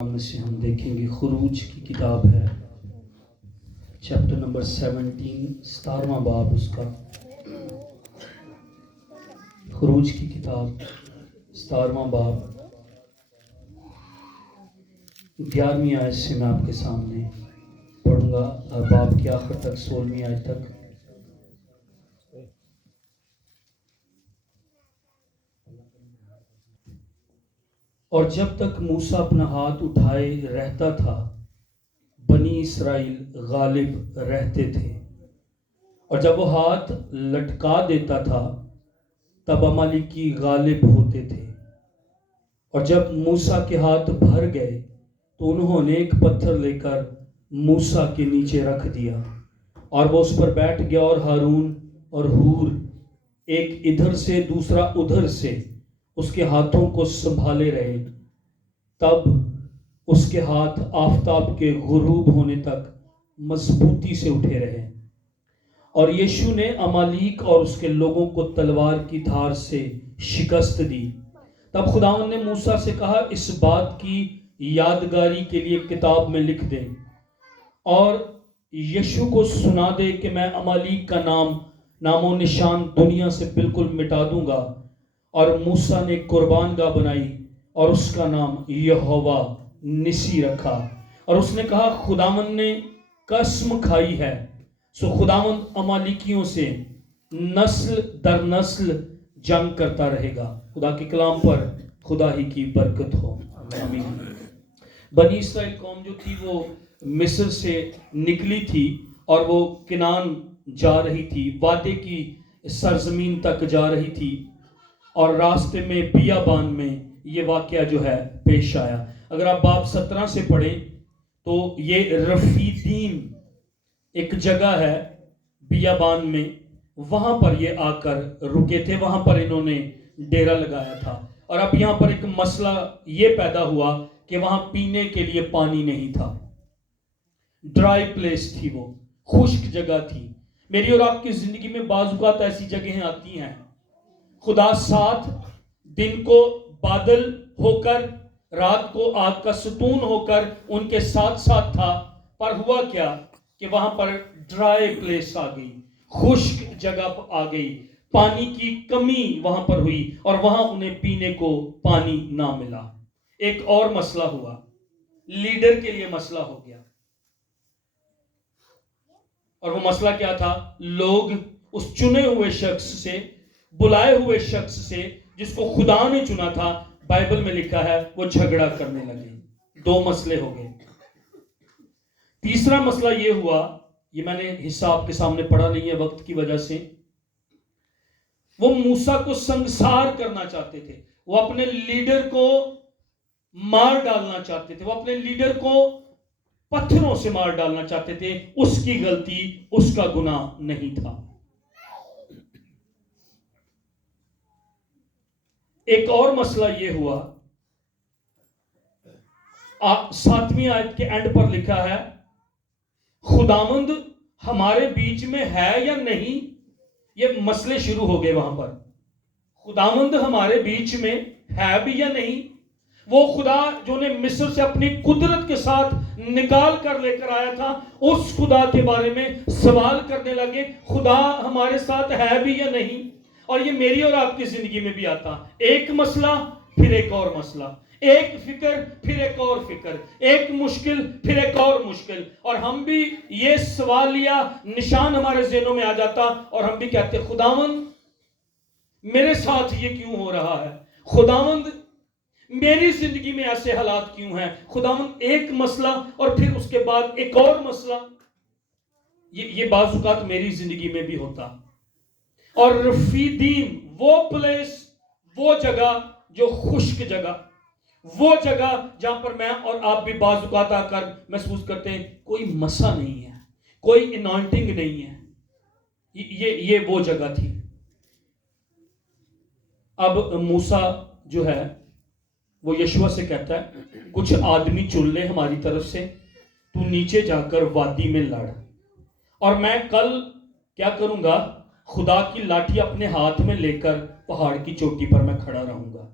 میں سے ہم دیکھیں گے خروج کی کتاب ہے چیپٹر نمبر 17 17واں باب اس کا خروج کی کتاب 17واں باب 11ویں آیت سے میں آپ کے سامنے پڑھوں گا باب کے آخر تک 16ویں آیت تک۔ اور جب تک موسیٰ اپنا ہاتھ اٹھائے رہتا تھا بنی اسرائیل غالب رہتے تھے، اور جب وہ ہاتھ لٹکا دیتا تھا تب عمالیکی غالب ہوتے تھے۔ اور جب موسیٰ کے ہاتھ بھر گئے تو انہوں نے ایک پتھر لے کر موسیٰ کے نیچے رکھ دیا، اور وہ اس پر بیٹھ گیا، اور ہارون اور ہور ایک ادھر سے دوسرا ادھر سے اس کے ہاتھوں کو سنبھالے رہے۔ تب اس کے ہاتھ آفتاب کے غروب ہونے تک مضبوطی سے اٹھے رہے، اور یشوع نے عمالیق اور اس کے لوگوں کو تلوار کی دھار سے شکست دی۔ تب خداوند نے موسیٰ سے کہا، اس بات کی یادگاری کے لیے کتاب میں لکھ دے، اور یشوع کو سنا دے کہ میں عمالیق کا نام و نشان دنیا سے بالکل مٹا دوں گا۔ اور موسیٰ نے قربان گاہ بنائی اور اس کا نام یہوہ نسی رکھا، اور اس نے کہا، خداوند نے قسم کھائی ہے، سو خداوند عمالیکیوں سے نسل در نسل جنگ کرتا رہے گا۔ خدا کے کلام پر خدا ہی کی برکت ہو، آمین۔ بنی اسرائیل قوم جو تھی وہ مصر سے نکلی تھی اور وہ کنعان جا رہی تھی، وعدے کی سرزمین تک جا رہی تھی، اور راستے میں بیابان میں یہ واقعہ جو ہے پیش آیا۔ اگر آپ باب 17 سے پڑھیں تو یہ رفیدیم ایک جگہ ہے بیابان میں، وہاں پر یہ آ کر رکے تھے، وہاں پر انہوں نے ڈیرا لگایا تھا۔ اور اب یہاں پر ایک مسئلہ یہ پیدا ہوا کہ وہاں پینے کے لیے پانی نہیں تھا، ڈرائی پلیس تھی، وہ خشک جگہ تھی۔ میری اور آپ کی زندگی میں بعض اوقات ایسی جگہیں آتی ہیں، خدا ساتھ دن کو بادل ہو کر رات کو آگ کا ستون ہو کر ان کے ساتھ ساتھ تھا، پر ہوا کیا کہ وہاں پر ڈرائی پلیس آ گئی، خشک جگہ آ گئی، پانی کی کمی وہاں پر ہوئی، اور وہاں انہیں پینے کو پانی نہ ملا۔ ایک اور مسئلہ ہوا، لیڈر کے لیے مسئلہ ہو گیا، اور وہ مسئلہ کیا تھا؟ لوگ اس چنے ہوئے شخص سے، بلائے ہوئے شخص سے جس کو خدا نے چنا تھا، بائبل میں لکھا ہے وہ جھگڑا کرنے لگے۔ دو مسئلے ہو گئے۔ تیسرا مسئلہ یہ ہوا، یہ میں نے حساب کے سامنے پڑھا نہیں ہے وقت کی وجہ سے، وہ موسیٰ کو سنگسار کرنا چاہتے تھے، وہ اپنے لیڈر کو مار ڈالنا چاہتے تھے، وہ اپنے لیڈر کو پتھروں سے مار ڈالنا چاہتے تھے۔ اس کی غلطی، اس کا گناہ نہیں تھا۔ ایک اور مسئلہ یہ ہوا، 7ویں آیت کے اینڈ پر لکھا ہے، خداوند ہمارے بیچ میں ہے یا نہیں؟ یہ مسئلے شروع ہو گئے وہاں پر، خداوند ہمارے بیچ میں ہے بھی یا نہیں؟ وہ خدا جو نے مصر سے اپنی قدرت کے ساتھ نکال کر لے کر آیا تھا، اس خدا کے بارے میں سوال کرنے لگے، خدا ہمارے ساتھ ہے بھی یا نہیں؟ اور یہ میری اور آپ کی زندگی میں بھی آتا، ایک مسئلہ پھر ایک اور مسئلہ، ایک فکر پھر ایک اور فکر، ایک مشکل پھر ایک اور مشکل، اور ہم بھی یہ سوالیہ نشان ہمارے ذہنوں میں آ جاتا، اور ہم بھی کہتے، خداوند میرے ساتھ یہ کیوں ہو رہا ہے؟ خداوند میری زندگی میں ایسے حالات کیوں ہیں؟ خداوند ایک مسئلہ اور پھر اس کے بعد ایک اور مسئلہ۔ یہ بعض اوقات میری زندگی میں بھی ہوتا۔ اور رفیدیم وہ پلیس، وہ جگہ جو خشک جگہ، وہ جگہ جہاں پر میں اور آپ بھی بعض اوقات آ کر محسوس کرتے ہیں کوئی مسا نہیں ہے، کوئی انوائنٹنگ نہیں ہے، یہ وہ جگہ تھی۔ اب موسیٰ جو ہے وہ یشوع سے کہتا ہے، کچھ آدمی چن لے ہماری طرف سے، تو نیچے جا کر وادی میں لڑ، اور میں کل کیا کروں گا؟ خدا کی لاٹھی اپنے ہاتھ میں لے کر پہاڑ کی چوٹی پر میں کھڑا رہوں گا۔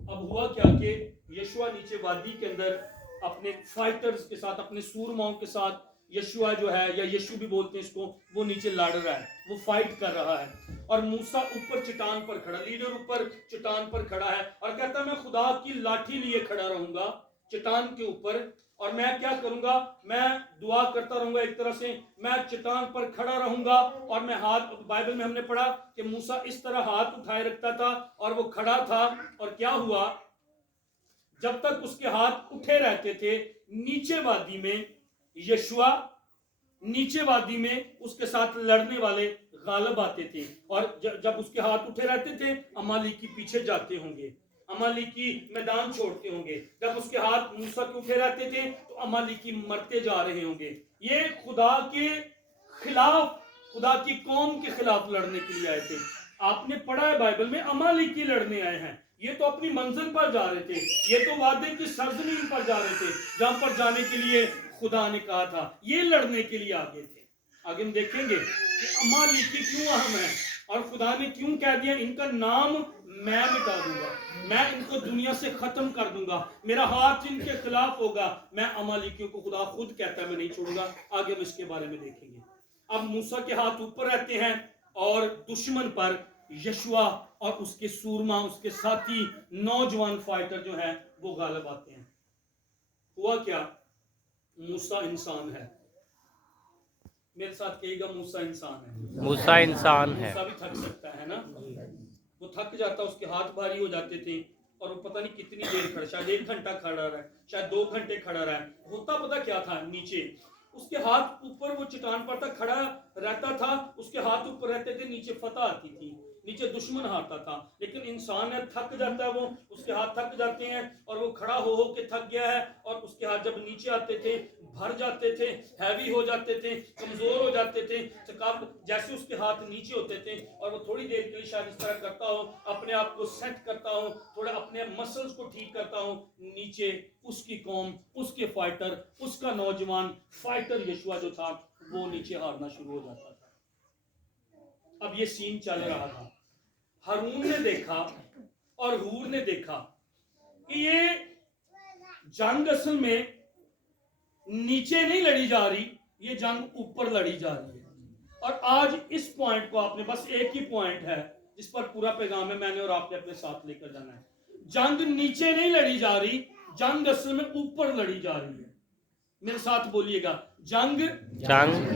اب ہوا کیا کہ यशुआ नीचे वादी के अंदर अपने फाइटर्स के साथ, अपने सूरमाओं के साथ, यशुआ जो है या यीशु भी बोलते हैं इसको, वो नीचे लड़ रहा है, वो फाइट कर रहा है। और मूसा ऊपर चट्टान पर खड़ा, लीडर ऊपर चट्टान पर खड़ा है और कहता है मैं खुदा की लाठी लिए खड़ा रहूंगा चट्टान के ऊपर, और मैं क्या करूंगा, मैं दुआ करता रहूंगा। एक तरह से मैं चट्टान पर खड़ा रहूंगा और मैं हाथ, बाइबल में हमने पढ़ा कि मूसा इस तरह हाथ उठाए रखता था और वो खड़ा था। और क्या हुआ, जब तक उसके हाथ उठे रहते थे, नीचे वादी में यशुआ, नीचे वादी में उसके साथ लड़ने वाले गालिब आते थे। और जब उसके हाथ उठे रहते थे, अमालेकी पीछे जाते होंगे, अमालेकी मैदान छोड़ते होंगे। जब उसके हाथ मूसा के उठे रहते थे तो अमालेकी मरते जा रहे होंगे। ये खुदा के खिलाफ, खुदा की कौम के खिलाफ लड़ने के लिए आए थे। आपने पढ़ा है बाइबल में, अमालेकी लड़ने आए हैं। ये तो अपनी मंजिल पर जा रहे थे, ये तो वादे की सरजमीन पर जा रहे थे जहां पर जाने के लिए खुदा ने कहा था। ये लड़ने के लिए आगे थे। आगे हम देखेंगे कि अमालेकी क्यों अहम है और खुदा ने क्यों कह दिया इनका नाम मैं मिटा दूंगा, मैं इनको दुनिया से खत्म कर दूंगा, मेरा हाथ इनके खिलाफ होगा। मैं अमालेकियों को खुदा खुद कहता है मैं नहीं छोड़ूंगा। आगे हम इसके बारे में देखेंगे। अब मूसा के हाथ ऊपर रहते हैं और दुश्मन पर यशुआ और उसके सूरमा, उसके साथी नौजवान फाइटर जो हैं वो गालिब आते हैं। हुआ क्या, मूसा इंसान है। मेरे साथ कहिएगा, मूसा इंसान है। मूसा इंसान है। मूसा भी थक सकता है ना, वो थक जाता, उसके हाथ भारी हो जाते थे और वो पता नहीं कितनी देर खड़ा, शायद 1 घंटा खड़ा रहा, शायद 2 घंटे खड़ा रहा। होता पता क्या था, नीचे उसके हाथ ऊपर, वो चट्टान पर तक खड़ा रहता था, उसके हाथ ऊपर रहते थे, नीचे फतह आती थी, नीचे दुश्मन हारता था। लेकिन इंसान है, थक जाता है, वो उसके हाथ थक जाते हैं और वो खड़ा हो के थक गया है। और उसके हाथ जब नीचे आते थे भर जाते थे, हैवी हो जाते थे, कमजोर हो जाते थे। जैसे उसके हाथ नीचे होते थे और वो थोड़ी देर के लिए शायद इस तरह करता हो, अपने आप को सेट करता हो, थोड़ा अपने मसल्स को ठीक करता हो, नीचे उसकी कौम, उसके फाइटर, उसका नौजवान फाइटर यशुआ जो था वो नीचे हारना शुरू हो जाता था। अब ये सीन चल रहा था। हारून ने देखा और हूर ने देखा कि ये जंग असल में नीचे नहीं लड़ी जा रही, ये जंग ऊपर लड़ी जा रही है। और आज इस पॉइंट को आपने, बस एक ही पॉइंट है जिस पर पूरा पैगाम है, मैंने और आपने अपने साथ लेकर जाना है। जंग नीचे नहीं लड़ी जा रही, जंग असल में ऊपर लड़ी जा रही है। मेरे साथ बोलिएगा, जंग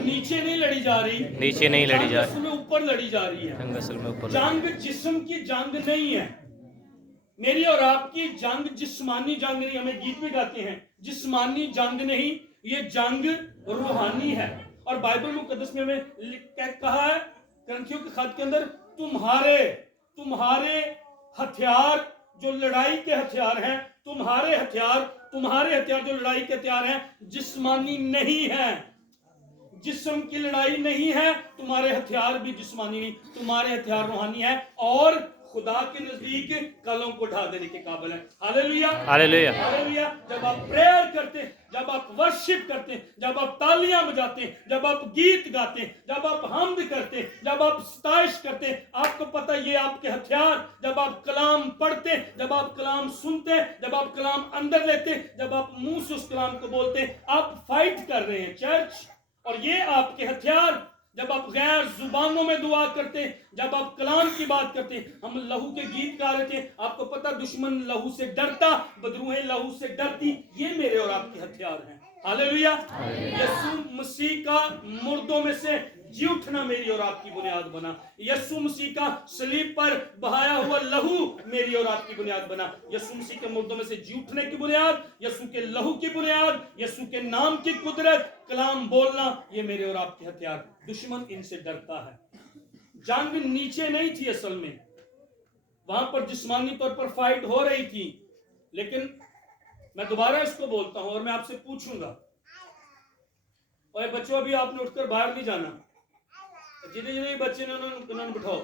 नीचे नहीं लड़ी जा रही, नीचे नहीं लड़ी जा रही, जंग असल में ऊपर लड़ी जा रही है। जंग असल में ऊपर। जंग जिस्म की जंग नहीं है, मेरी और आपकी जंग जिस्मानी जंग नहीं। हमें गीत भी गाते हैं, जिस्मानी जंग नहीं, ये जंग रूहानी है। और बाइबल मुकद्दस में हमें कहा है ग्रंथियों के खत के अंदर, तुम्हारे हथियार जो लड़ाई के हथियार हैं, तुम्हारे हथियार जो लड़ाई के हथियार हैं जिस्मानी नहीं है, जिस्म की लड़ाई नहीं है। तुम्हारे हथियार भी जिस्मानी नहीं, तुम्हारे हथियार रूहानी है और खुदा के नजदीक कलों को ढा देने के काबिल है। Hallelujah, hallelujah, hallelujah. जब आप प्रेयर करते, जब आप वर्शिप करते, जब आप तालियां बजाते, जब आप गीत गाते, जब आप हम्द करते, जब आप सताइश करते, आपको पता ये आपके हथियार। जब आप कलाम पढ़ते, जब आप कलाम सुनते, जब आप कलाम अंदर लेते, जब आप मुंह से उस कलाम को बोलते, आप फाइट कर रहे हैं चर्च। और ये आपके हथियार। जब आप गैर जुबानों में दुआ करते, जब आप कलाम की बात करते, हम लहू के गीत गा रहे थे, आपको पता दुश्मन लहू से डरता, बदरूहें लहू से डरती। ये मेरे और आपके हथियार हैं। हालेलुया। यीशु मसीह का मुर्दों में से जी उठना मेरी और आपकी बुनियाद बना। यीशु मसीह का सलीब पर बहाया हुआ लहू मेरी और आपकी बुनियाद बना। यीशु मसीह के मुर्दों में से जी उठने की बुनियाद, यीशु के लहू की बुनियाद, यीशु के नाम की कुदरत, कलाम बोलना, ये मेरे और आपके हथियार। दुश्मन इनसे डरता है। जंग नीचे नहीं थी असल में, वहां पर जिस्मानी तौर पर फाइट हो रही थी। लेकिन मैं दोबारा इसको बोलता हूं और मैं आपसे पूछूंगा, और बच्चों अभी आपने उठकर बाहर नहीं जाना, जितने जितने बच्चे ने उन्होंने बिठाओ,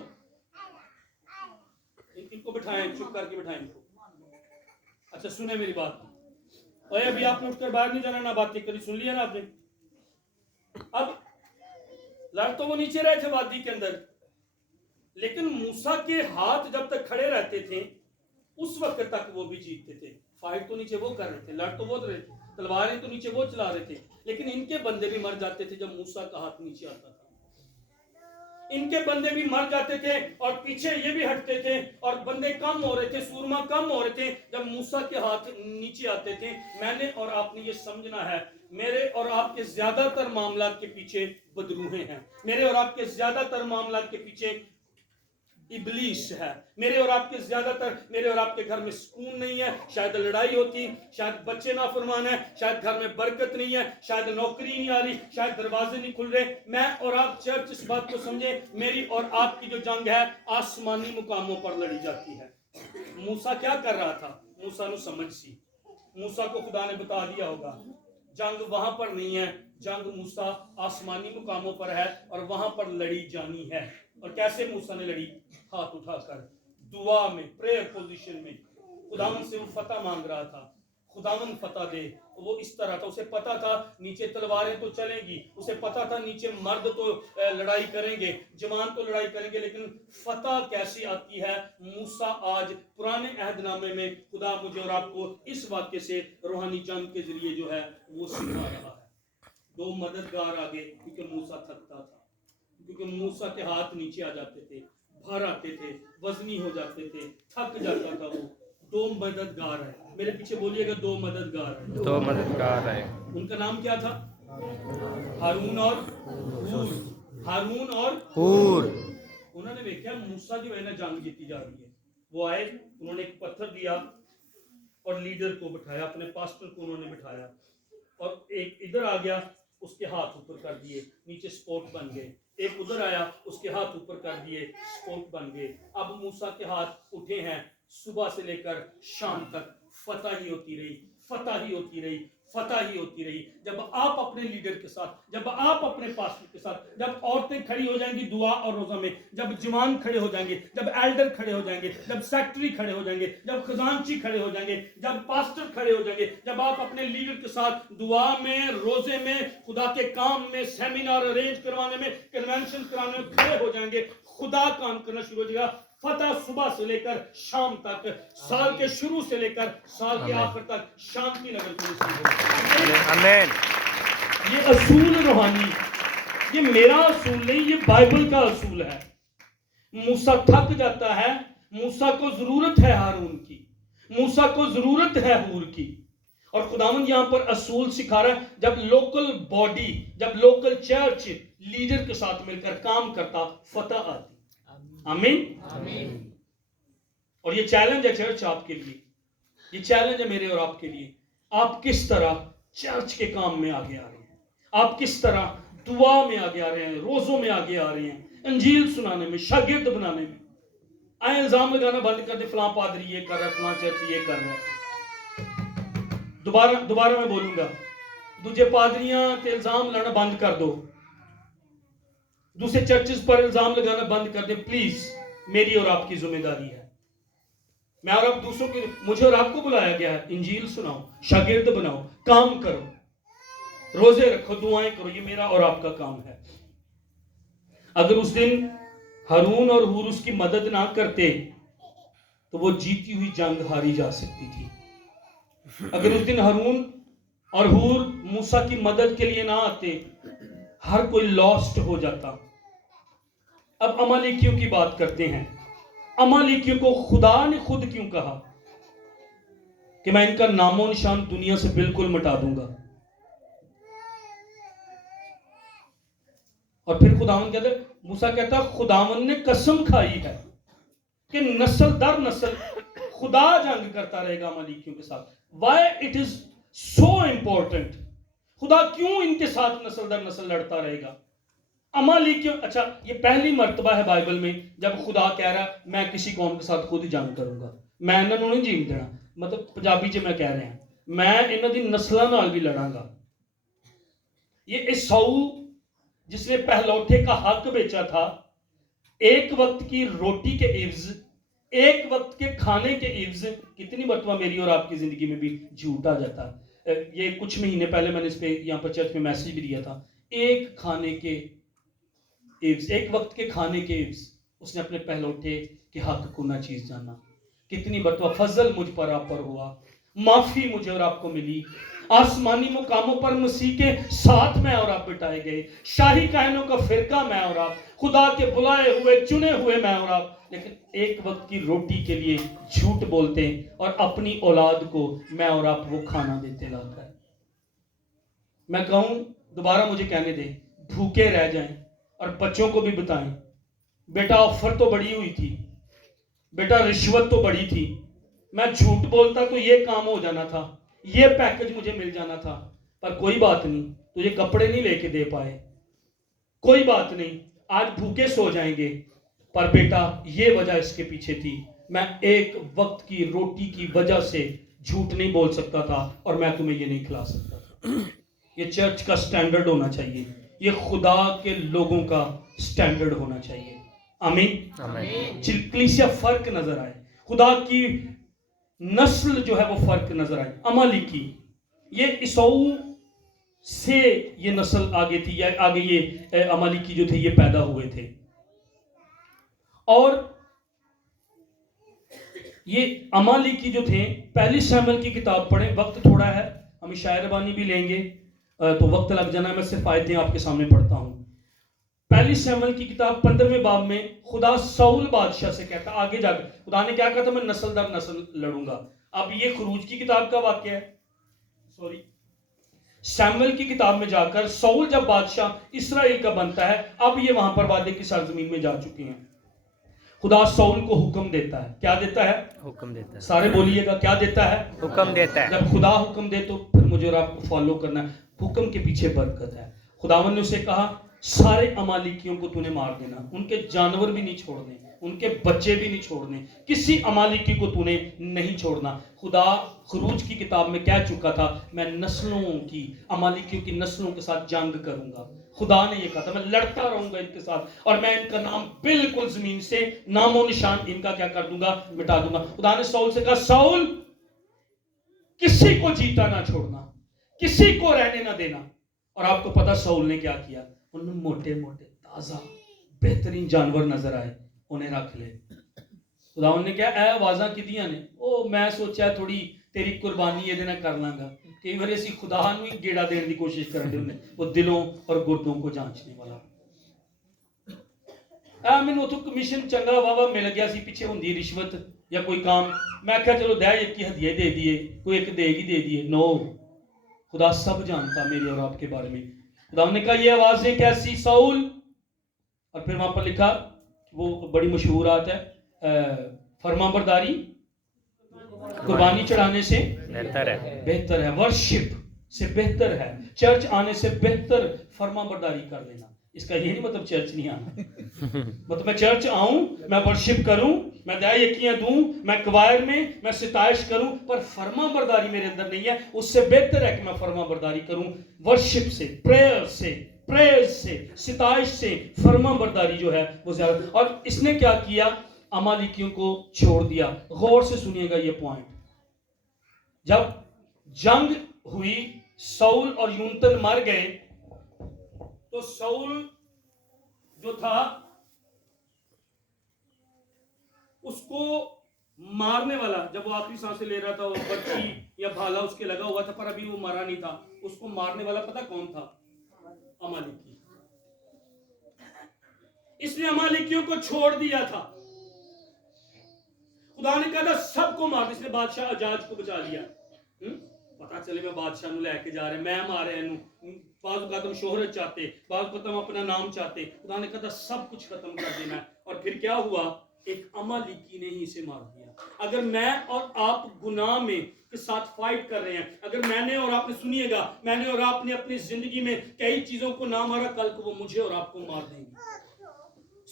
इनको बिठाएं, चुप करके बिठाएं इनको। अच्छा सुने मेरी बात, और अभी आपने उठकर बाहर नहीं जाना, ना बातें करी, सुन लिया ना आपने। अब लड़ तो वो नीचे रहे थे वादी के अंदर, लेकिन मूसा के हाथ जब तक खड़े रहते थे उस वक्त तक वो भी जीतते थे। फाइट तो नीचे वो कर रहे थे, लड़ तो वो रहे थे, तलवारें तो नीचे वो चला रहे थे, लेकिन इनके बंदे भी मर जाते थे जब मूसा का हाथ नीचे आता था। इनके बंदे भी मर जाते थे और पीछे ये भी हटते थे और बंदे कम हो रहे थे, सूरमा कम हो रहे थे जब मूसा के हाथ नीचे आते थे। मैंने और आपने ये समझना है, मेरे और आपके ज्यादातर मामलात के पीछे बदरूहें हैं, मेरे और आपके ज्यादातर मामलात के पीछे इबलीस है, मेरे और आपके घर में सुकून नहीं है, शायद लड़ाई होती, शायद बच्चे नाफरमान है, शायद घर में बरकत नहीं है, शायद नौकरी नहीं आ रही, शायद दरवाजे नहीं खुल रहे। मैं और आप चर्च इस बात को समझे, मेरी और आपकी जो जंग है आसमानी मुकामों पर लड़ी जाती है। मूसा क्या कर रहा था? मूसा ने समझ सी, मूसा को खुदा ने बता दिया होगा जंग वहां पर नहीं है, जंग मूसा आसमानी मुकामों पर है और वहां पर लड़ी जानी है। और कैसे मूसा ने लड़ी? हाथ उठाकर दुआ में, प्रेयर पोजीशन में खुदावन से वो फतह मांग रहा था, खुदावन फतह दे। वो इस तरह था, उसे पता था नीचे तलवारें तो चलेंगी, उसे पता था नीचे मर्द तो लड़ाई करेंगे, जवान तो लड़ाई करेंगे, लेकिन फतह कैसी आती है? मूसा आज पुराने अहदनामे में खुदा मुझे और आपको इस वाक्य से रूहानी जंग के जरिए जो है वो सिखा रहा है। दो मददगार आगे, क्योंकि मूसा थकता था, क्योंकि मूसा के हाथ नीचे आ जाते थे, भर आते थे, वजनी हो जाते थे, थक जाता था वो। दो मददगार है, मेरे पीछे बोलिएगा, दो मददगार है। दो मददगार है। उनका नाम क्या था? हारून और हूर। हारून और हूर। उन्होंने देखा मूसा की वजह जंग जीती जा रही है, वो आए, उन्होंने एक पत्थर दिया और लीडर को बिठाया, अपने पास्टर को उन्होंने बिठाया और एक इधर आ गया, उसके हाथ ऊपर कर दिए, नीचे स्पोर्ट बन गए। एक उधर आया, उसके हाथ ऊपर कर दिए, स्पोर्ट बन गए। अब मूसा के हाथ उठे हैं, सुबह से लेकर शाम तक फतह ही होती रही, फतह ही होती रही, फतह ही होती रही। जब आप अपने लीडर के साथ, जब आप अपने पास्टर के साथ, जब औरतें खड़ी हो जाएंगी दुआ और रोजा में, जब जवान खड़े हो जाएंगे, जब एल्डर खड़े हो जाएंगे, जब सेक्रेटरी खड़े हो जाएंगे, जब खजांची खड़े हो जाएंगे, जब पास्टर खड़े हो जाएंगे, जब आप अपने लीडर के साथ दुआ में, रोजे में, खुदा के काम में, सेमिनार अरेंज करवाने में, कन्वेंशन कराने में खड़े हो जाएंगे, खुदा काम करना शुरू हो जाएगा। फतह सुबह से लेकर शाम तक, साल के शुरू से लेकर साल के आखिर तक शांति नगर को नसीब हो। आमीन। ये असूल रूहानी, ये मेरा असूल नहीं, ये बाइबल का असूल है। मूसा थक जाता है, मूसा को जरूरत है हारून की, मूसा को जरूरत है हूर की, और खुदावंद यहां पर असूल सिखा रहा है। जब लोकल बॉडी, जब लोकल चर्च लीडर के साथ मिलकर काम करता, फतह आती। आमीन। और ये चैलेंज है चर्च आपके लिए, ये चैलेंज है मेरे और आपके लिए। आप किस तरह चर्च के काम में आगे आ रहे हैं, आप किस तरह दुआ में आगे आ रहे हैं, रोजों में आगे आ रहे हैं, अंजील सुनाने में, शागिर्द बनाने में। आए इल्जाम लगाना बंद कर दे, फलां पादरी ये कर रहा है, फलां चर्च ये कर रहा है। दोबारा मैं बोलूंगा, दूसरे पादरियां ते इल्जाम लाना बंद कर दो, दूसरे चर्चेस पर इल्जाम लगाना बंद कर दे प्लीज। मेरी और आपकी जिम्मेदारी है, मैं और आप दूसरों की, मुझे और आपको बुलाया गया है, इंजील सुनाओ, शागिर्द बनाओ, काम करो, रोजे रखो, दुआएं करो, ये मेरा और आपका काम है। अगर उस दिन हारून और हूर उसकी मदद ना करते तो वो जीती हुई जंग हारी जा सकती थी। अगर उस दिन हारून और हूर मूसा की मदद के लिए ना आते, हर कोई लॉस्ट हो जाता। अब अमालेकियों की बात करते हैं। अमालेकियों को खुदा ने खुद क्यों कहा कि मैं इनका नामो निशान दुनिया से बिल्कुल मिटा दूंगा? और फिर खुदावन कहते, मूसा कहता खुदावन ने कसम खाई है कि नस्ल दर नस्ल खुदा जंग करता रहेगा अमालेकियों के साथ। Why it is so important, खुदा क्यों इनके साथ नस्ल दर नस्ल लड़ता रहेगा? अमालेकियों, अच्छा ये पहली मर्तबा है बाइबल में जब खुदा कह रहा है मैं किसी कौम के साथ खुद जंग करूंगा, मैं इन्होंने नहीं जीन देना। मतलब पंजाबी च मैं कह रहा हूं, मैं इन्हों दी नस्लों नाल भी लड़ांगा। ये ईसाऊ जिसने पहलौठे का हक बेचा था, एक वक्त की रोटी के इव्ज, एक वक्त के खाने के इव्ज, कितनी मर्तबा मेरी और आपकी जिंदगी में भी झूठ आ जाता है। ये कुछ महीने पहले मैंने इस पे यहाँ पर चर्च में मैसेज भी दिया था। एक खाने के इव्स, एक वक्त के खाने के इव्स, उसने अपने पहलौठे के हक को ना चीज जाना। कितनी मर्तबा फजल मुझ पर आप पर हुआ, معافی مجھے اور آپ کو ملی، آسمانی مقاموں پر مسیح کے ساتھ میں اور آپ بٹھائے گئے، شاہی کائنوں کا فرقہ میں اور آپ، خدا کے بلائے ہوئے چنے ہوئے میں اور آپ، لیکن ایک وقت کی روٹی کے لیے جھوٹ بولتے ہیں اور اپنی اولاد کو میں اور آپ وہ کھانا دیتے لا کر۔ میں کہوں دوبارہ مجھے کہنے دیں، بھوکے رہ جائیں اور بچوں کو بھی بتائیں بیٹا آفر تو بڑی ہوئی تھی، بیٹا رشوت تو بڑی تھی، میں جھوٹ بولتا تو یہ کام ہو جانا تھا، یہ پیکج مجھے مل جانا تھا، پر کوئی بات نہیں، تجھے کپڑے نہیں لے کے دے پائے، کوئی بات نہیں، آج بھوکے سو جائیں گے، پر بیٹا یہ وجہ اس کے پیچھے تھی، میں ایک وقت کی روٹی کی وجہ سے جھوٹ نہیں بول سکتا تھا اور میں تمہیں یہ نہیں کھلا سکتا تھا۔ یہ چرچ کا سٹینڈرڈ ہونا چاہیے، یہ خدا کے لوگوں کا سٹینڈرڈ ہونا چاہیے۔ آمین۔ آمین۔ کلیسیا فرق نظر آئے، خدا کی نسل جو ہے وہ فرق نظر آئے۔ امالیکی، یہ عیساؤ سے یہ نسل آگے تھی، یا آگے یہ امالیکی جو تھے یہ پیدا ہوئے تھے، اور یہ امالیکی جو تھے، پہلی سیموئیل کی کتاب پڑھیں، وقت تھوڑا ہے، ہم شاعر بانی بھی لیں گے تو وقت لگ جانا ہے، میں صرف آیتیں آپ کے سامنے پڑھتا ہوں۔ پہلی سیموئیل کی کتاب 15ویں باب میں خدا ساؤل بادشاہ سے کہتا، آگے جا کر خدا نے کیا کہا تھا، میں نسل در نسل لڑوں گا۔ اب یہ خروج کی کتاب کا واقعہ ہے، سیموئیل کی کتاب میں جا کر ساؤل جب بادشاہ اسرائیل کا بنتا ہے، اب یہ وہاں پر وعدے کی سرزمین میں جا چکے ہیں۔ خدا ساؤل کو حکم دیتا ہے، کیا دیتا ہے؟ حکم دیتا ہے، سارے بولیے گا، کیا دیتا ہے؟ حکم دیتا ہے۔ جب خدا حکم دے تو پھر مجھے اور آپ کو فالو کرنا ہے، حکم کے پیچھے برکت ہے۔ خداوند نے اسے کہا سارے امالیکیوں کو تو نے مار دینا، ان کے جانور بھی نہیں چھوڑنے، ان کے بچے بھی نہیں چھوڑنے، کسی امالیکی کو تو نے نہیں چھوڑنا۔ خدا خروج کی کتاب میں کہہ چکا تھا میں نسلوں کی، امالیکیوں کی نسلوں کے ساتھ جنگ کروں گا۔ خدا نے یہ کہا تھا میں لڑتا رہوں گا ان کے ساتھ، اور میں ان کا نام بالکل زمین سے نام و نشان ان کا کیا کر دوں گا، مٹا دوں گا۔ خدا نے ساؤل سے کہا ساؤل کسی کو جیتا نہ چھوڑنا، کسی کو رہنے نہ دینا۔ اور آپ کو پتا ساؤل نے کیا کیا، انہوں نے موٹے موٹے تازہ بہترین جانور نظر آئے، انہیں رکھ لے۔ خداوند نے کہا اے آوازاں کدیاں نے، او میں سوچا تھوڑی تیری قربانی یہ دینا کر لوں گا، کئی بار اسی خدا نو ہی گیڑا دینے دی کوشش کرنے انہیں، وہ دلوں اور گردوں کو جانچنے والا۔ میں اتو کمیشن چنگا واوا مل گیا سی، پیچھے ہوندی رشوت یا کوئی کام، میں کہا چلو دے ایک کی ہدیہ دے دیے، کوئی ایک دے گی دے دیے، نو، خدا سب جانتا میرے اور آپ کے بارے میں۔ خدا نے کہا یہ آوازیں کیسی ساؤل، اور پھر وہاں پر لکھا وہ بڑی مشہور آیت ہے، فرما برداری قربانی چڑھانے سے بہتر ہے، بہتر ہے، ورشپ سے بہتر ہے، چرچ آنے سے بہتر فرما برداری کر لینا۔ اس کا یہ نہیں مطلب چرچ نہیں آنا، مطلب میں چرچ آؤں، میں ورشپ کروں، میں دعائیں یکیاں دوں، میں کوائر میں ستائش کروں، پر فرما برداری میرے اندر نہیں ہے۔ اس سے بہتر ہے کہ میں فرما برداری کروں ورشپ سے، پریئر سے، پریز سے، ستائش سے، فرما برداری جو ہے وہ زیادہ۔ اور اس نے کیا کیا، امالیکیوں کو چھوڑ دیا۔ غور سے سنیے گا یہ پوائنٹ، جب جنگ ہوئی ساؤل اور یونتن مر گئے تو ساؤل جو تھا اس کو مارنے والا، جب وہ آخری سانسیں لے رہا تھا، وہ بچی یا بھالا اس کے لگا ہوا تھا پر ابھی وہ مرا نہیں تھا، اس کو مارنے والا پتہ کون تھا؟ امالیکی۔ اس نے امالیکیوں کو چھوڑ دیا تھا، خدا نے کہا تھا سب کو مار، اس نے بادشاہ اجاج کو بچا لیا۔ پتا چلے میں بادشاہ نو لے کے جا رہے، میں مارے نو، بعض اوقات ہم شہرت چاہتے، بعض اوقات ہم اپنا نام چاہتے، خدا نے کہا تھا سب کچھ ختم کر دینا ہے۔ اور پھر کیا ہوا، ایک امالیکی نے ہی اسے مار دیا۔ اگر میں اور آپ گناہ میں کے ساتھ فائٹ کر رہے ہیں، اگر میں نے اور آپ نے، سنیے گا، میں نے اور آپ نے اپنی زندگی میں کئی چیزوں کو نہ مارا، کل کو وہ مجھے اور آپ کو مار دیں گے۔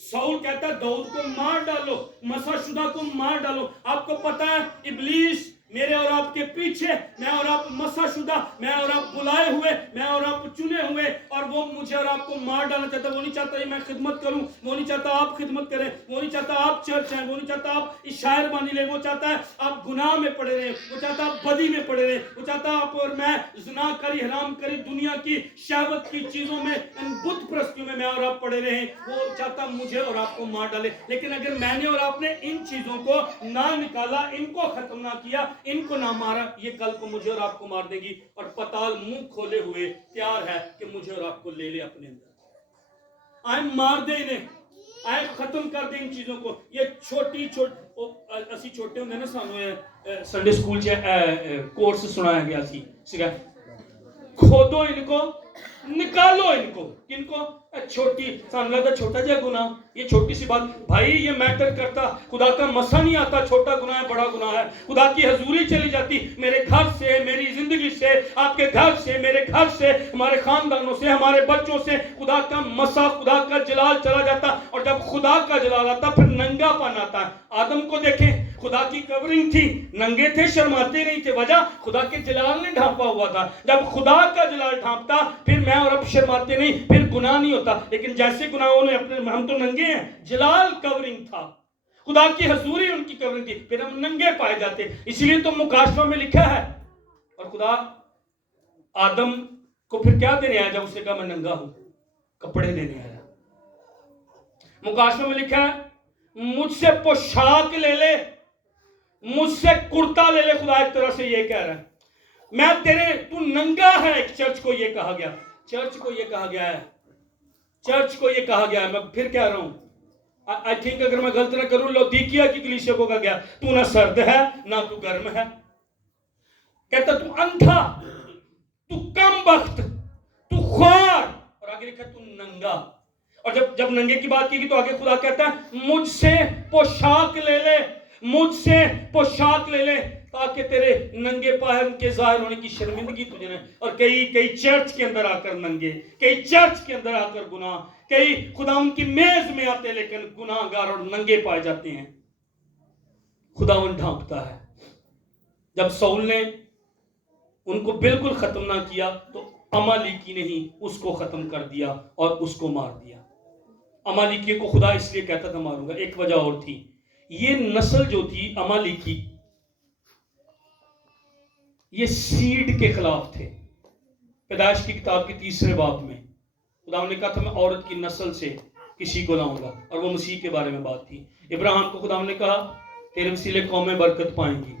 ساؤل کہتا ہے داؤد کو مار ڈالو، مسح شدہ کو مار ڈالو۔ آپ کو پتا ہے ابلیس میرے اور آپ کے پیچھے، میں اور آپ مسح شدہ، میں اور آپ بلائے ہوئے، میں اور آپ چنے ہوئے، اور وہ مجھے اور آپ کو مار ڈالنا چاہتا ہے. وہ نہیں چاہتا یہ میں خدمت کروں, وہ نہیں چاہتا آپ خدمت کریں, وہ نہیں چاہتا آپ چرچ آئیں, وہ نہیں چاہتا آپ شاعر بانی لیں, وہ چاہتا ہے آپ گناہ میں پڑے رہیں, وہ چاہتا ہے آپ بدی میں پڑے رہیں, وہ چاہتا ہے آپ اور میں زنا کری, حرام کری, دنیا کی شہوت کی چیزوں میں, ان بت پرستیوں میں اور آپ پڑے رہیں. وہ چاہتا مجھے اور آپ کو مار ڈالے. لیکن اگر میں نے اور آپ نے ان چیزوں کو نہ نکالا, ان کو ختم نہ کیا, ان کو نہ مارا, یہ کل کو مجھے اور آپ کو مار دے گی, اور پتال منہ کھولے ہوئے تیار ہے کہ مجھے اور آپ کو لے لے اپنے اندر. آئے مار دے انہیں, آئے ختم کر دے ان چیزوں کو. یہ چھوٹی اسی چھوٹے ہوندے نا, سانو سنڈے سکول کورس سنایا گیا سی, کھودو ان کو, نکالو ان کو. کن کو؟ چھوٹی, سانو لگتا چھوٹا جا گناہ, یہ چھوٹی سی بات. بھائی یہ میٹر کرتا, خدا کا مسا نہیں آتا چھوٹا گناہ ہے بڑا گناہ ہے. خدا کی حضوری چلی جاتی میرے گھر سے, میری زندگی سے, آپ کے گھر سے, میرے گھر سے, ہمارے خاندانوں سے, ہمارے بچوں سے. خدا کا مسا, خدا کا جلال چلا جاتا. اور جب خدا کا جلال آتا پھر ننگا پن آتا ہے. آدم کو دیکھیں, خدا کی کورنگ تھی, ننگے تھے, شرماتے نہیں تھے. وجہ خدا کے جلال نے ڈھانپا ہوا تھا. جب خدا کا جلال ڈھانپتا پھر میں اور اب شرماتے نہیں, پھر گناہ نہیں ہوتا. لیکن جیسے گناہوں نے اپنے, ہم تو ننگے ہیں, جلال کورنگ تھا, خدا کی حضوری ان کی کورنگ تھی, پھر ہم ننگے پائے جاتے. اسی لیے تو مکاشفہ میں لکھا ہے, اور خدا آدم کو پھر کیا دینے آیا جب اس نے کہا میں ننگا ہوں؟ کپڑے دینے آیا. مکاشفہ میں لکھا ہے مجھ سے پوشاک لے لے, مجھ سے کرتا لے لے. خدا ایک طرح سے یہ کہہ رہا ہے میں تیرے, تو ننگا ہے. ایک چرچ کو یہ کہا گیا, چرچ کو یہ کہا گیا ہے, چرچ کو یہ کہا گیا ہے. میں پھر کہہ رہا ہوں, آئی تھنک اگر میں غلط نہ کروں, لودیکیا کی کلیسیا کو کہا گیا تو نہ سرد ہے نہ تو گرم ہے. کہتا تو اندھا, تو کم بخت, تو خوار, اور آگے لکھا تو ننگا. اور جب ننگے کی بات کی گئی تو آگے خدا کہتا ہے مجھ سے پوشاک لے لے, مجھ سے پوشاک لے لے, تاکہ تیرے ننگے پاہن کے ظاہر ہونے کی شرمندگی تجھے نہ. اور کئی چرچ کے اندر آ کر ننگے, کئی چرچ کے اندر آ کر گناہ, کئی خدا ان کی میز میں آتے لیکن گناہ گار اور ننگے پائے جاتے ہیں. خدا ان ڈھانپتا ہے. جب سول نے ان کو بالکل ختم نہ کیا تو امالیکی نے ہی اس کو ختم کر دیا اور اس کو مار دیا. امالیکی کو خدا اس لیے کہتا تھا ماروں گا, ایک وجہ اور تھی. یہ نسل جو تھی امالیکی, یہ سیڈ کے خلاف تھے. پیدائش کی کتاب کے 3 باب میں خدا نے کہا تھا میں عورت کی نسل سے کسی کو لاؤں گا, اور وہ مسیح کے بارے میں بات تھی. ابراہیم کو خدا نے کہا تیرے وسیلے قومیں برکت پائیں گی,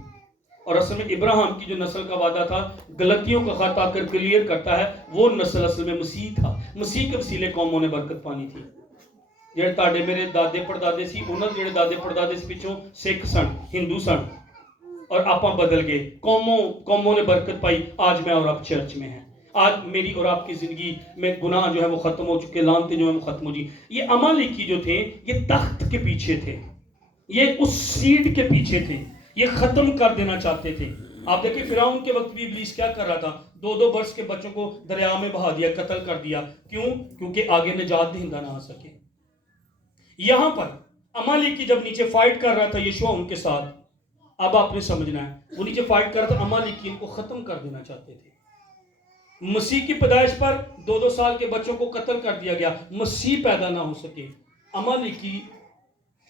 اور اصل میں ابراہیم کی جو نسل کا وعدہ تھا غلطیوں کا خط آ کر کلیئر کرتا ہے, وہ نسل اصل میں مسیح تھا. مسیح کے وسیلے قوموں نے برکت پانی تھی. جڑے تاڑے میرے دادے پردادے سی, انہوں نے جڑے دادے پردادے سے پچھوں سکھ سن, ہندو سن, اور آپاں بدل گئے, قوموں نے برکت پائی. آج میں اور آپ چرچ میں ہیں, آج میری اور آپ کی زندگی میں گناہ جو ہے وہ ختم ہو چکے, لعنتیں جو ہیں وہ ختم ہو جی. یہ امالیکی جو تھے یہ تخت کے پیچھے تھے, یہ اس سیڈ کے پیچھے تھے, یہ ختم کر دینا چاہتے تھے. آپ دیکھیں فرعون کے وقت بھی ابلیس کیا کر رہا تھا, 2 برس کے بچوں کو دریا میں بہا دیا, قتل کر دیا. کیوں؟ کیونکہ آگے نجات دہندہ نہ آ سکے. یہاں پر امالیکی جب نیچے فائٹ کر رہا تھا یشوع ان کے ساتھ, اب آپ نے سمجھنا ہے, وہ نیچے فائٹ کر رہا تھا, امالیکی ان کو ختم کر دینا چاہتے تھے. مسیح کی پیدائش پر 2 سال کے بچوں کو قتل کر دیا گیا, مسیح پیدا نہ ہو سکے. امالیکی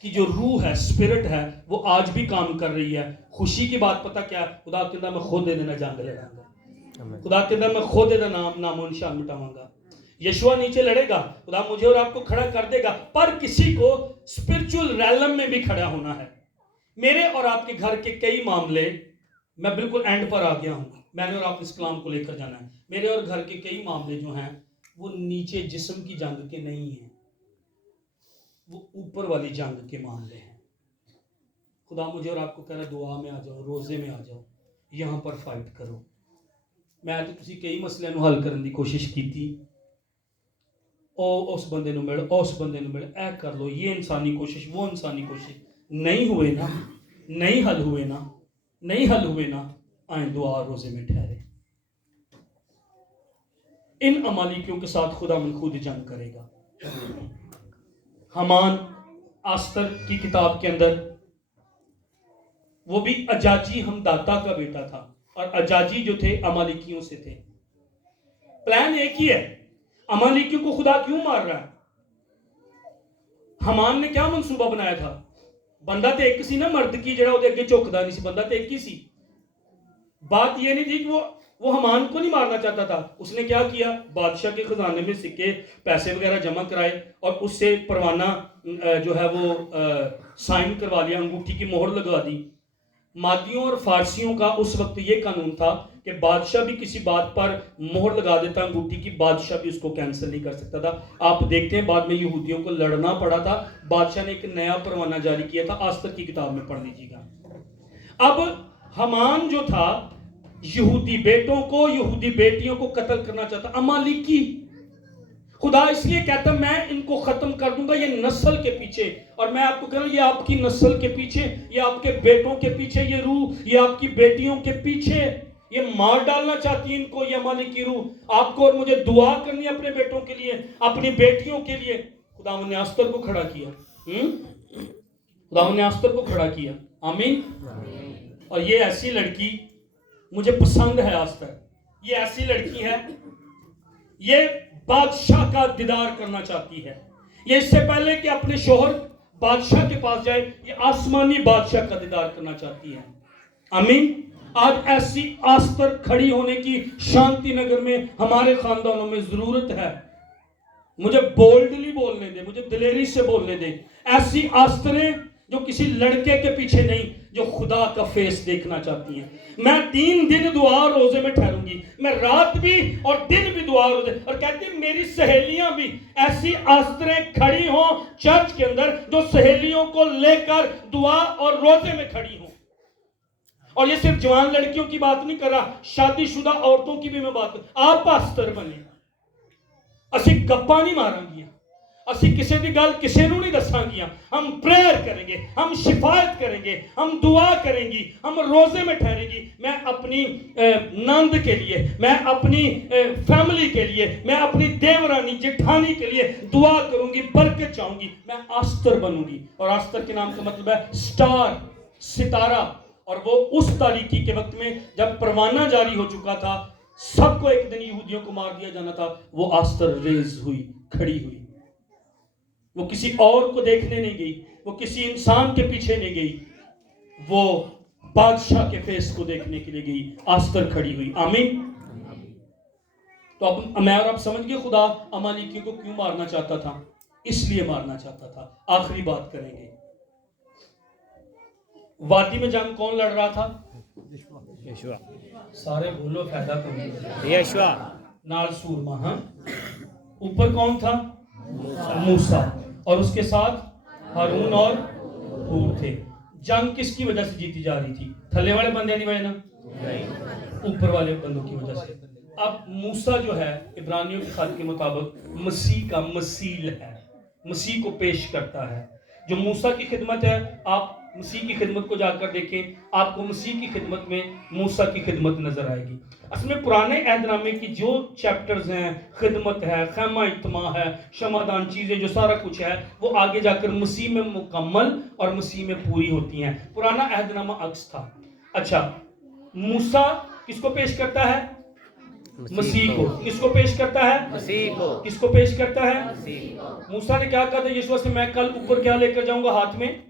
کی جو روح ہے, اسپرٹ ہے, وہ آج بھی کام کر رہی ہے. خوشی کی بات پتہ کیا ہے, خدا کے اندر میں خود دے دینا جنگ لڑاں گا, خدا کے اندر میں خود دے دینا نام و نشان مٹاواں گا. یشوع نیچے لڑے گا, خدا مجھے اور آپ کو کھڑا کر دے گا, پر کسی کو اسپرچول ریلم میں بھی کھڑا ہونا ہے. میرے اور آپ کے گھر کے کئی معاملے, میں بالکل اینڈ پر آ گیا ہوں, میں نے اور آپ اس کلام کو لے کر جانا ہے. میرے اور گھر کے کئی معاملے جو ہیں وہ نیچے جسم کی جنگ کے نہیں ہیں, وہ اوپر والی جنگ کے معاملے ہیں. خدا مجھے اور آپ کو کہہ رہا دعا میں آ جاؤ, روزے میں آ جاؤ, یہاں پر فائٹ کرو. میں تو کسی کئی مسئلے نو حل کرنے کی کوشش کی تھی, اس بندے نو مل, اس بندے نو مل, اے کر لو, یہ انسانی کوشش, وہ انسانی کوشش, نہیں ہوئے نا, نہیں حل ہوئے نا, نہیں حل ہوئے نا, آئیں دعا اور روزے میں ٹھہرے. ان امالیکیوں کے ساتھ خدا من خود جنگ کرے گا. حمان آستر کی کتاب کے اندر, وہ بھی اجاجی ہمداتا کا بیٹا تھا, اور اجاجی جو تھے امالیکیوں سے تھے. پلان ایک ہی ہے, अमालेकियों को खुदा क्यों मार रहा है? हमान ने क्या मंसूबा बनाया था? बंदा तो एक सी ना, मर्द की जरा ਉਹਦੇ ਅੱਗੇ ਝੁਕਦਾ नहीं सी, बंदा तो एक ही सी। बात ये नहीं थी कि वो हमान को नहीं मारना चाहता था। उसने क्या किया, बादशाह के खजाने में सिक्के पैसे वगैरह जमा कराए और उससे परवाना जो है वो साइन करवा लिया, अंगूठी की मोहर लगा दी। मादियों और फारसियों का उस वक्त ये कानून था कि बादशाह भी किसी बात पर मोहर लगा देता अंगूठी की, बादशाह भी उसको कैंसिल नहीं कर सकता था। आप देखते हैं बाद में यहूदियों को लड़ना पड़ा था, बादशाह ने एक नया परवाना जारी किया था, आस्तर की किताब में पढ़ लीजिएगा। अब हमान जो था यहूदी बेटों को, यहूदी बेटियों को कत्ल करना चाहता, अमालेकी। खुदा इसलिए कहता मैं इनको खत्म कर दूंगा, ये नस्ल के पीछे। और मैं आपको कह रहा हूं, ये आपकी नस्ल के पीछे, ये आपके बेटों के पीछे, ये रूह, ये आपकी बेटियों के पीछे, ये मार डालना चाहती है इनको, ये अमालेकी रूह। आपको और मुझे दुआ करनी है अपने बेटों के लिए, अपनी बेटियों के लिए। खुदा ने अस्तर को खड़ा किया, खुदा ने अस्तर को खड़ा किया। आमीन। और ये ऐसी लड़की मुझे पसंद है, अस्तर ये ऐसी लड़की है, ये बादशाह का दीदार करना चाहती है। ये इससे पहले कि अपने शोहर बादशाह के पास जाए, ये आसमानी बादशाह का दीदार करना चाहती है। आमीन। आज ऐसी आस्तर खड़ी होने की शांति नगर में हमारे खानदानों में जरूरत है। मुझे बोल्डली बोलने दे, मुझे दिलेरी से बोलने दे। ऐसी आस्तरें जो किसी लड़के के पीछे नहीं, जो खुदा का फेस देखना चाहती हैं। मैं 3 दिन दुआ और रोजे में ठहरूंगी, मैं रात भी और दिन भी दुआ रोजे। और कहती है मेरी सहेलियां भी ऐसी आस्तरें खड़ी हों चर्च के अंदर, जो सहेलियों को लेकर दुआ और रोजे में खड़ी हों। और ये सिर्फ जवान लड़कियों की बात नहीं कर रहा, शादीशुदा औरतों की भी मैं बात कर। आप आस्तर बने, असी गप्पा नहीं मारांगियां, असी किसी की गल किसी नूं नहीं दसांगियां। हम प्रेयर करेंगे, हम शिफायत करेंगे, हम दुआ करेंगी, हम रोजे में ठहरेंगी। मैं अपनी नंद के लिए, मैं अपनी फैमिली के लिए, मैं अपनी देवरानी जेठानी के लिए दुआ करूंगी, बरकत चाहूंगी। मैं आस्तर बनूंगी। और आस्तर के नाम का मतलब है स्टार, सितारा। और वो उस तारीकी के वक्त में जब परवाना जारी हो चुका था, सबको एक दिन यहूदियों को मार दिया जाना था, वो आस्तर रेज हुई, खड़ी हुई। वो किसी और को देखने नहीं गई, वो किसी इंसान के पीछे नहीं गई, वो बादशाह के फेस को देखने के लिए गई। आस्तर खड़ी हुई। आमीन। तो अब मैं और आप समझ गए खुदा अमालेकियों को क्यों मारना चाहता था? इसलिए मारना चाहता था। आखिरी बात करेंगे, वादी में जंग कौन लड़ रहा था? यशुआ। सारे भूलो, फायदा करो। यशुआ नाल सूरमा। हाँ, ऊपर कौन था? मूसा। और उसके साथ हारून और हूर थे। जंग किसकी वजह से जीती जा रही थी? थल्ले वाले बंदे की वजह ना, ऊपर वाले बंदों की वजह से। अब मूसा जो है इब्रानियों के खत के मुताबिक मसीह का मसील है, मसीह को पेश करता है। जो मूसा की खिदमत है, आप मसीह की खिदमत को जाकर देखें, आपको मसीह की खिदमत में मूसा की खिदमत नजर आएगी। असल में पुराने अहदनामे की जो चैप्टर्स हैं, खिदमत है, खैमा इज्तिमा है, शमादान, चीज़ें जो सारा कुछ है, वो आगे जाकर मसीह में मुकम्मल और मसीह में पूरी होती हैं। पुराना अहदनामा अक्स था। अच्छा, मूसा किसको पेश करता है? मसीह को। किसको पेश करता है? मसीह को। किसको पेश करता है? मसीह को। मूसा ने क्या कहा था यीशु से? मैं कल ऊपर क्या लेकर जाऊंगा? हाथ में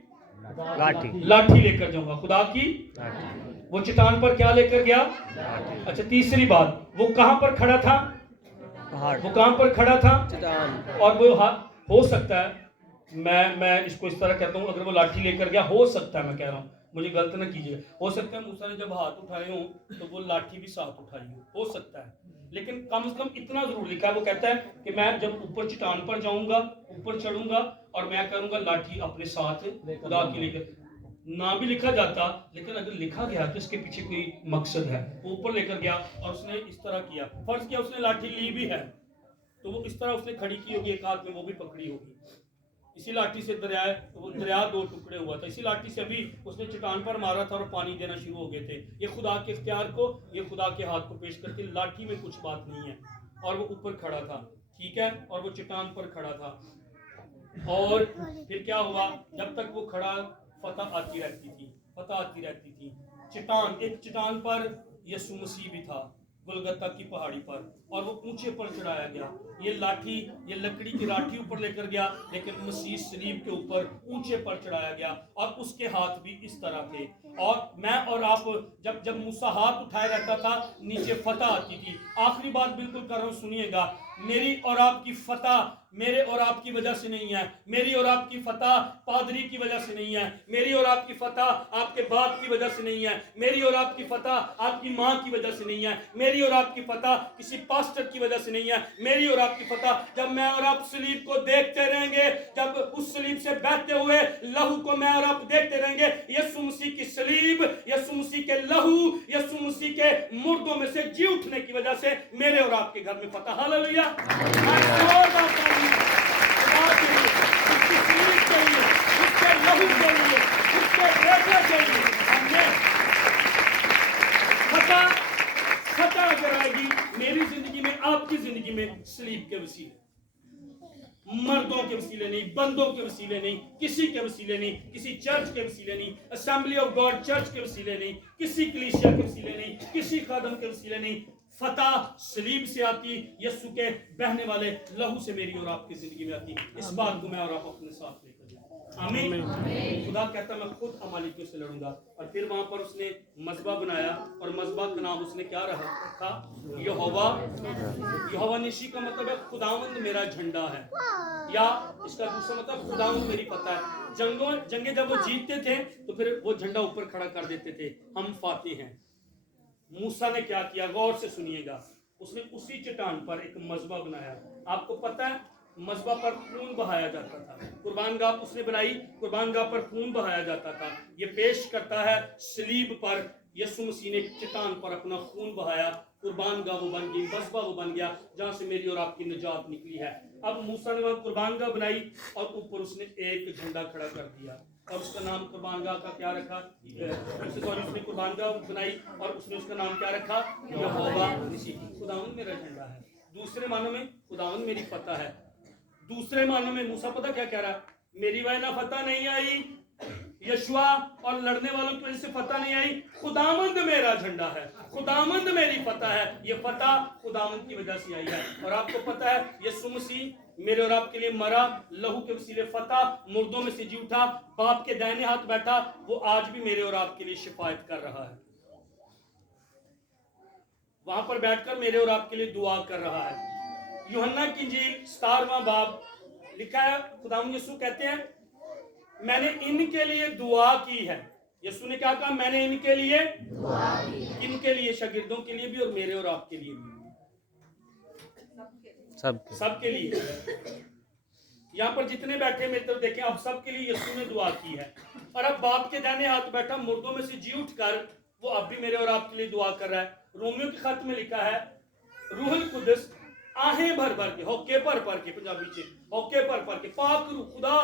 लाठी। लाठी लेकर जाऊंगा, खुदा की लाठी। वो चट्टान पर क्या लेकर गया? अच्छा, तीसरी बात, वो कहां पर खड़ा था? पहाड़। वो कहां पर खड़ा था? चट्टान। और वो हो सकता है, मैं इसको इस तरह कहता हूं, अगर वो लाठी लेकर गया, हो सकता है, मैं कह रहा हूं, मुझे गलत ना कीजिएगा, हो सकता है मूसा ने जब हाथ उठाए हो तो वो लाठी भी साथ उठाई हो सकता है। लेकिन कम से कम इतना जरूर लिखा है, वो कहता है कि मैं जब ऊपर चट्टान पर जाऊंगा, ऊपर चढ़ूंगा और मैं करूंगा लाठी अपने साथ खुदा की लेकर। ना भी लिखा जाता, लेकिन अगर लिखा गया तो इसके पीछे कोई मकसद है। वो ऊपर लेकर गया और उसने इस तरह किया, फर्ज किया उसने लाठी ली भी है, तो वो इस तरह उसने खड़ी की होगी, एक हाथ में वो भी पकड़ी होगी। इसी लाठी से दरिया 2 टुकड़े हुआ था। इसी लाठी से अभी उसने चट्टान पर मारा था और पानी देना शुरू हो गए थे। ये खुदा के इख्तियार को, ये खुदा के हाथ को पेश करती, लाठी में कुछ बात नहीं है। और वो ऊपर खड़ा था, ठीक है, और वो चट्टान पर खड़ा था। और फिर क्या हुआ? जब तक वो खड़ा, फतह आती रहती थी, फतह आती रहती थी। चट्टान, एक चट्टान पर यीशु मसीह भी था, गुलगत्ता की पहाड़ी पर और वो ऊंचे पर चढ़ाया गया। ये लाठी, ये लकड़ी की लाठी ऊपर लेकर गया, लेकिन मसीह सलीब के ऊपर ऊंचे पर चढ़ाया गया और उसके हाथ भी इस तरह थे। और मैं और आप जब मूसा हाथ उठाए रहता था, नीचे फतह आती थी। आखिरी बात बिल्कुल कर रहा हूं, सुनिएगा। मेरी और आपकी फतह मेरे और आपकी वजह से नहीं है। मेरी और आपकी फतह पादरी की वजह से नहीं है। मेरी और आपकी फतह आपके बाप की वजह से नहीं है। मेरी और आपकी फतह आपकी माँ की वजह से नहीं है। मेरी और आपकी फतह किसी पास्टर की वजह से नहीं है। मेरी और आपकी फतह, जब मैं और आप सलीब को देखते रहेंगे, जब उस सलीब से बहते हुए लहू को मैं और आप देखते रहेंगे, यीशु मसीह की सलीब, यीशु मसीह के लहू, यीशु मसीह के मुर्दों में से जी उठने की वजह से मेरे और आपके घर में फतह। हालेलुया। उसके लहू के लिए, उसके बेटे के लिए हमने फतह अगर आएगी मेरी जिंदगी में, आपकी जिंदगी में, सलीब के वसीले, मर्दों के वसीले नहीं, बंदों के वसीले नहीं, किसी के वसीले नहीं, किसी चर्च के वसीले नहीं, असेंबली ऑफ गॉड चर्च के वसीले नहीं, किसी कलीसिया के वसीले नहीं, किसी खादम के वसीले नहीं। फतह सलीब से आती, यीशु के बहने वाले लहू से मेरी और आपकी जिंदगी में आती। इस बात को मैं और आप अपने साथ लेकर जाए। आमीन। खुदा कहता मैं खुद अमालिकियों से लड़ूंगा। और फिर वहां पर उसने मज़बा बनाया और मज़बा का नाम उसने क्या रखा? यहोवा निशी का मतलब है खुदावंद मेरा झंडा है, या इसका दूसरा मतलब खुदावंद मेरी फतह है। जंगे जब वो जीतते थे तो फिर वो झंडा ऊपर खड़ा कर देते थे, हम फातिह हैं। मूसा ने क्या किया, गौर से सुनिएगा। उसने उसी चट्टान पर एक मज़बा बनाया। आपको पता है मज़बा पर खून बहाया जाता था। कुर्बानगाह उसने बनाई, कुर्बानगाह पर खून बहाया जाता था। ये पेश करता है सलीब पर यीशु मसीह ने चट्टान पर अपना खून बहाया। कुर्बानगाह वो बन गई, मज़बा वो बन गया जहां से मेरी और आपकी निजात निकली है। अब मूसा ने वह कुर्बानगाह बनाई और ऊपर उसने एक झंडा खड़ा कर दिया और उसका नाम कुर्बानगाह का क्या रखा? उसने कुर्बानगाह बनाई और उसने उसका नाम क्या रखा? यहोवा निसी, खुदावंद मेरा झंडा है। दूसरे मानों में खुदावंद मेरी फतह है। दूसरे मानों में मूसा पता क्या कह रहा? मेरी वजह फतह नहीं आई, यशुआ और लड़ने वालों की वजह से फतह नहीं आई, खुदावंद मेरा झंडा है, खुदावंद मेरी फतह है। ये फतह खुदावंद की वजह से आई है। और आपको पता है यीशु मसीह मेरे और आपके लिए मरा, लहू के वसीले फतह, मुर्दों में से जी उठा, बाप के दाहिने हाथ बैठा, वो आज भी मेरे और आपके लिए शिफायत कर रहा है। वहां पर बैठकर मेरे और आपके लिए दुआ कर रहा है। यूहन्ना की इंजील 17वां बाब लिखा है, खुदावंद यीशु कहते हैं मैंने इनके लिए दुआ की है। यीशु ने क्या कहा? मैंने इनके लिए दुआ की है। किनके लिए? शागिर्दों के लिए भी और मेरे और आपके लिए भी, सबके लिए। यहाँ पर जितने बैठे मेरे तरफ देखें, अब सबके लिए यीशु ने दुआ की है। और अब बाप के दाहिने हाथ बैठा, मुर्दों में से जी उठकर वो अब भी मेरे और आपके लिए दुआ कर रहा है। रोमियो के खत में लिखा है रूहुल कुदस आहें भर भर के, होके भर भर के, पंजाबी से होके भर भर के, पाक रूह खुदा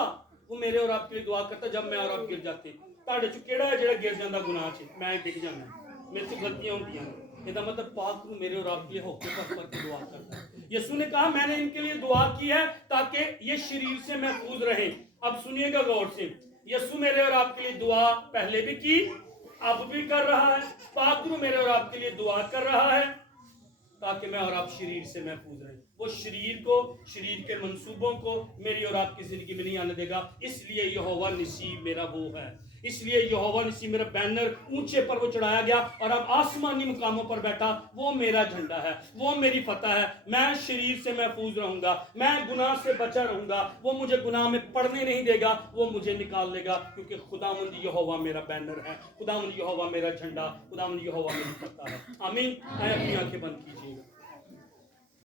वो मेरे और आपके लिए दुआ करता जब मैं और आप गिर जाते। ਤੁਹਾਡੇ ਚ ਕਿਹੜਾ ਹੈ ਜਿਹੜਾ गिर जाता गुनाह ਚ? मैं डिग जाना, मेरे से गलतियां होंदियां। इसका मतलब पाक रूह मेरे और आपके लिए होके भर भर के दुआ करता है। यीशु ने कहा मैंने इनके लिए दुआ की है ताकि ये शरीर से महफूज रहे। अब सुनिएगा गौर से, यीशु मेरे और आपके लिए दुआ पहले भी की, अब भी कर रहा है। पाक रूह मेरे और आपके लिए दुआ कर रहा है ताकि मैं और आप शरीर से महफूज रहें। वो शरीर को, शरीर के मंसूबों को मेरी और आपकी जिंदगी में नहीं आने देगा। इसलिए यहोवा निसी मेरा वो है, इसलिए यहोवा निसी मेरा बैनर ऊंचे पर वो चढ़ाया गया और अब आसमानी मुकामों पर बैठा, वो मेरा झंडा है, वो मेरी फतह है। मैं शरीर से महफूज रहूंगा, मैं गुनाह से बचा रहूंगा, वो मुझे गुनाह में पड़ने नहीं देगा, वो मुझे निकाल लेगा, क्योंकि खुदावंद यहोवा मेरा बैनर है, खुदावंद यहोवा मेरा झंडा, खुदावंद यहोवा मेरी फतह है। आमीन। अपनी आंखें बंद कीजिएगा।